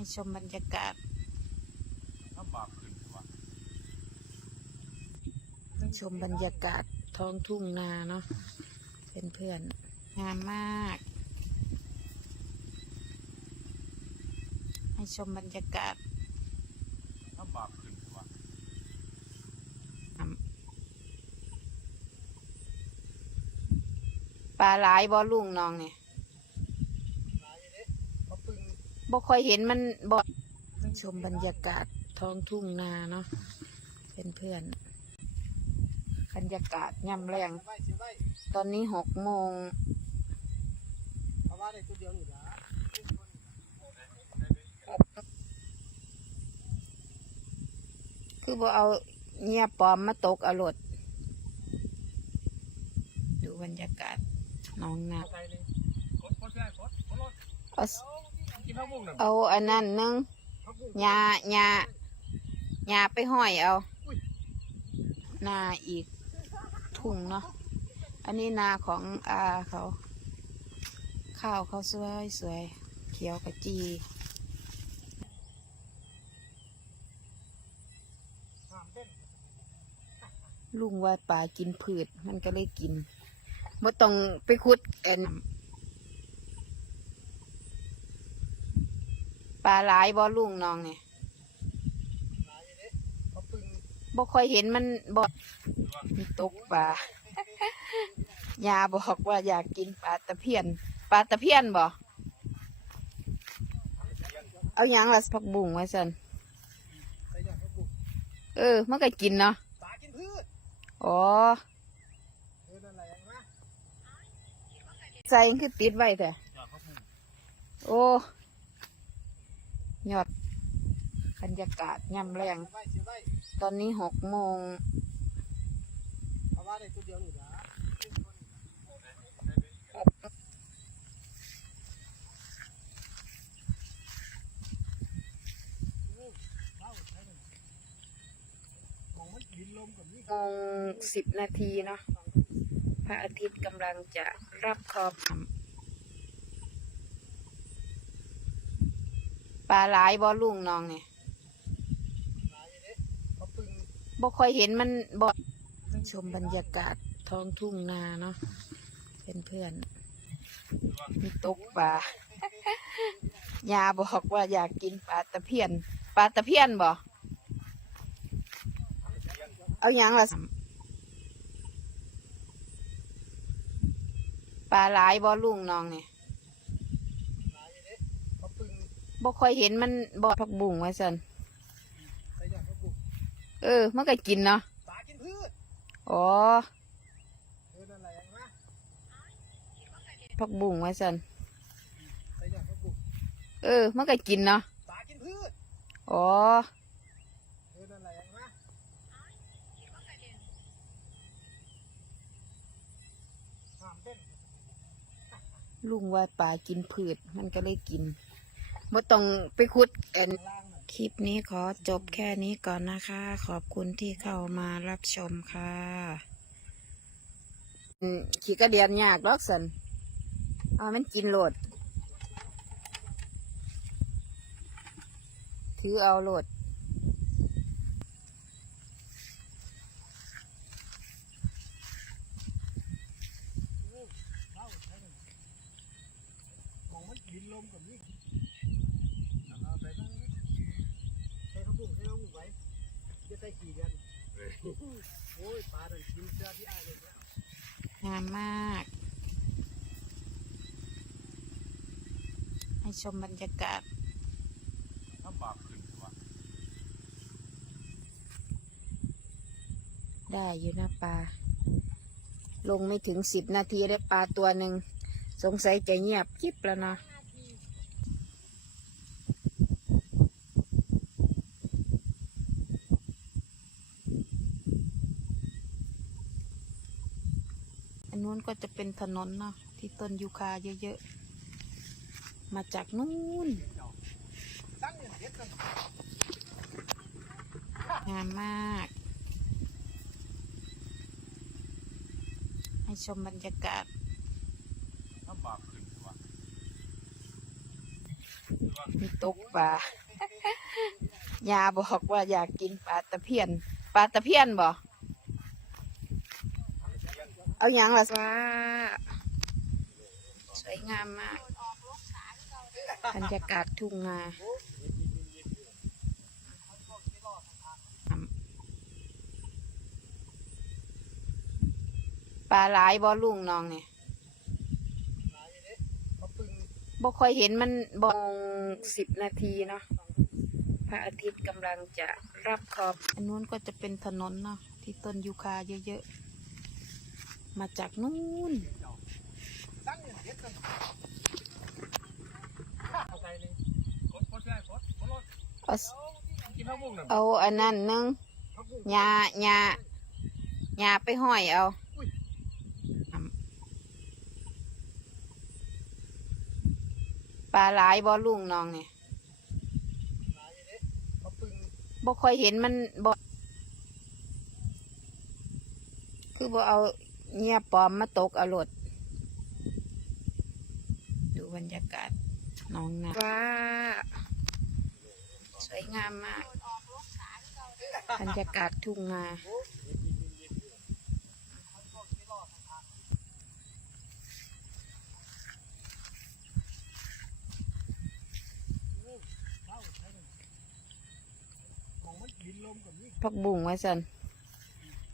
ให้ชมบรรยากาศลำบากขึ้นวะชมบรรยากาศท้องทุ่งนาเนาะเป็นเพื่อนงามมาก ให้ชมบรรยากาศลำบากขึ้นวะปลาหลายบ่ลุงน้องเนี่ย บ่ค่อยเห็นมันบ่ชมบรรยากาศท้องทุ่งนาเนาะเป็นเพื่อนบรรยากาศย่ำแรง ตอนนี้หกโมงคือบ่เอาเงียปลอมมาตกอรถดูบรรยากาศหน้องนาเลย กดกดได้กดกดรถเอากินข้าวมุ้งหนึ่งเอาอันนั้นนึงหญ้าหญ้าหญ้าไปห้อยเอานาอีกทุ่งเนาะอันนี้นาของอาเขา ข้าวเขาสวยสวยเขียวกะจีห้ามเต้นลุงว่าป่ากินพืชมันก็เลยกินบ่ต้องไปขุดแอน ปลาหลายบ่ลุงน้องเนี่ยหลายอยู่เด้เขาปึงบ่ค่อยเห็นมันบ่ตกปลายาบอกว่าอยากกินปลาตะเพียน ปลาตะเพียนบ่เอาหยังล่ะผักบุ้งไว้สันใส่ยอเขาบุกเออมันก็กินเนาะอ๋อเออนั่นแหละยังนะใส่คือติดไว้แต่โอ้ ยอดบรรยากาศย่ำแรง ตอนนี้หกโมงมงมันบินลมกับนี่โมงสิบนาทีเนาะพระอาทิตย์กำลังจะรับขอบ ปลาหลายบ่ลุงน้องเนี่ยหลายอยู่เด้เขาปึงบ่ค่อยเห็นมันบ่ชมบรรยากาศท้องทุ่งนาเนาะเป็นเพื่อนมีตกปลายาบอกว่าอยากกินปลาตะเพียนปลาตะเพียนบ่เอาหยังละปลาหลายบ่ลุงน้องเนี่ย หลายอยู่เด้เขาปึง บ่ค่อยเห็นมันบ่ผักบุ้งไว้สันใส่ยอดเขาบุกเออ มันก็กินเนาะ ปลากินพืชอ๋อ เออนั่นแหละยังนะผักบุ้งไว้สันใส่ยอดเขาบุกเออ มันก็กินเนาะ ปลากินพืชอ๋อ เออนั่นแหละยังนะห้ามเต้น ลุงว่าปลากินพืช มันก็เลยกิน บ่ต้องไปขุดแอนคลิปนี้ขอจบแค่นี้ก่อนนะคะ ขอบคุณที่เข้ามารับชมค่ะอืมขี่กระเดียนยากดอกสันเอามันกินโหลด ถือเอาโหลด มองมันบินลมกับนี่เอาไปบ้างใส่ข้าวบุ้งใส่ข้าวบุ้งไว้ จะใส่ขี่กันโอ้ยปลาดันกินเสื้อที่อ้ายเลยเนี่ยงามมาก ให้ชมบรรยากาศลำบากขึ้นวะได้อยู่นะปลา ลงไม่ถึงสิบนาทีได้ปลาตัวหนึ่ง สงสัยจะเงียบกิ๊บแล้วเนาะ นู้นก็จะเป็นถนนเนาะที่ต้นยูคาเยอะๆ มาจากนู้นงามมาก ให้ชมบรรยากาศมีตกปลายาบอกว่าอยากกินปลาตะเพียน ปลาตะเพียนบ่ เอาอย่างละว่า สวยงามมาก บรรยากาศทุ่งนาปลาหลายบ่ลุงน้องเนี่ยมาปึงบ่ค่อยเห็นมันบองสิบนาทีเนาะพระอาทิตย์กำลังจะรับขอบ อันนู้นก็จะเป็นถนนเนาะที่ต้นยูคาเยอะๆ มาจากนู้นตั้งอย่างเด็ดกันเอาไปเลยกดกดได้กดกดรถเอากินข้าวมุ้งน่ะเอาอันนั้นนึงพักบุ้งหญ้าหญ้าหญ้าไปห้อยเอาปลาหลายบ่ลุงน้องเนี่ยหลายเด็ดมาปึงบ่ค่อยเห็นมันบ่คือบ่เอา เงียปอมมาตกเอารถดูบรรยากาศน้องนาว้าสวยงามมาก บรรยากาศทุ่งนาพักบุ้งไว้สัน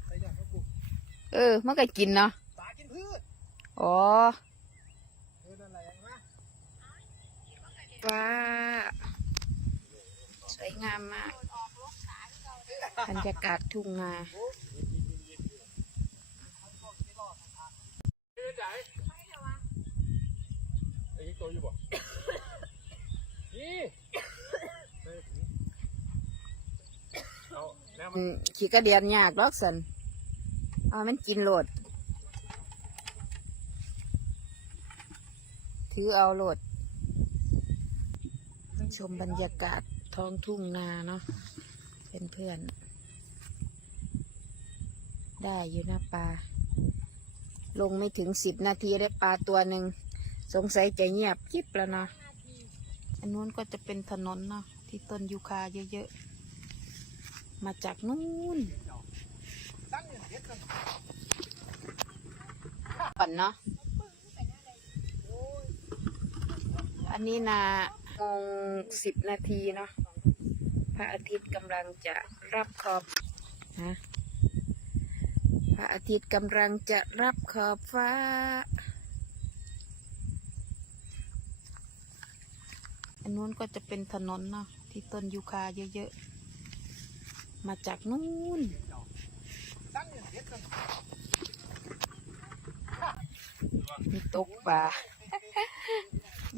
ใส่ยางพักบุ้ง เออ มันก็กินเนาะปลากินพืชอ๋อเออนั่นแหละยังนะว้าสวยงามมากบรรยากาศทุ่งนาไอ้ยี่ตัวอยู่บ่นี่เอาแล้วมันอืมขี่กระเดียนยากดอกสัน เอมันกินโหลด ถือเอาโหลด ชมบรรยากาศท้องทุ่งนาเนาะเป็นเพื่อนๆ ได้อยู่นะปลา ลงไม่ถึงสิบนาทีได้ปลาตัวหนึ่ง สงสัยจะเงียบจิบแล้วนะ อันนู้นก็จะเป็นถนนเนาะที่ต้นยูคาเยอะๆ มาจากนู้น กันก่อนเนาะ อันนี้นาโมงสิบนาทีเนาะ พระอาทิตย์กำลังจะรับขอบนะพระอาทิตย์กำลังจะรับขอบฟ้า อันนู้นก็จะเป็นถนนเนาะที่ต้นยูคาเยอะๆ มาจากนู้น มีตกปลา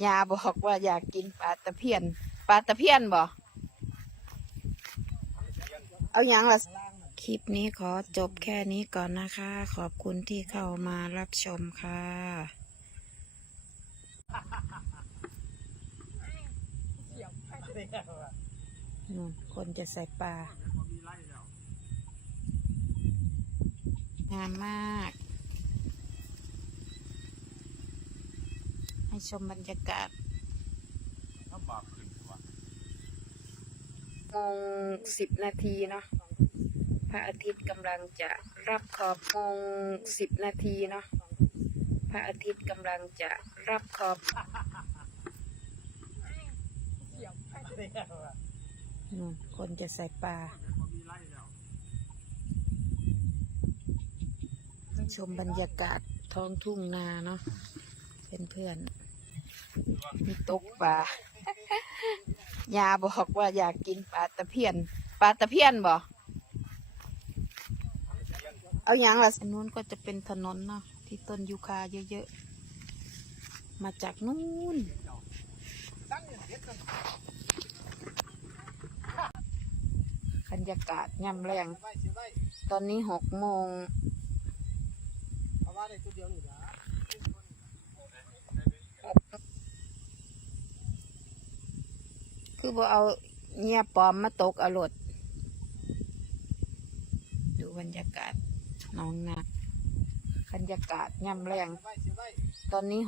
ยาบอกว่าอยากกินปลาตะเพียน ปลาตะเพียนบ่เอาอย่างละล่างน่ะคลิปนี้ขอจบแค่นี้ก่อนนะคะ ขอบคุณที่เข้ามารับชมค่ะนู่นคนจะใส่ปลา งามมาก ให้ชมบรรยากาศถ้าบาปขึ้นวะโมงสิบนาทีเนาะพระอาทิตย์กำลังจะรับขอบโมงสิบนาทีเนาะพระอาทิตย์กำลังจะรับขอบนู่นคนจะใส่ปลา ชมบรรยากาศท้องทุ่งนาเนาะเป็นเพื่อนๆมีตกปลายาบอกว่าอยากกินปลาตะเพียนปลาตะเพียนบ่เอาอย่างละอันนู้นก็จะเป็นถนนเนาะที่ต้นยูคาเยอะๆ มาจากนู้นตั้งอย่างเด็ดกันบรรยากาศยำแรง ตอนนี้หกโมง เอาว่าได้ตัวเดียวอยู่นะ คือบ่เอาเงียปลอมมาตกอารถดูบรรยากาศน้องนาบรรยากาศย่ำแรง ตอนนี้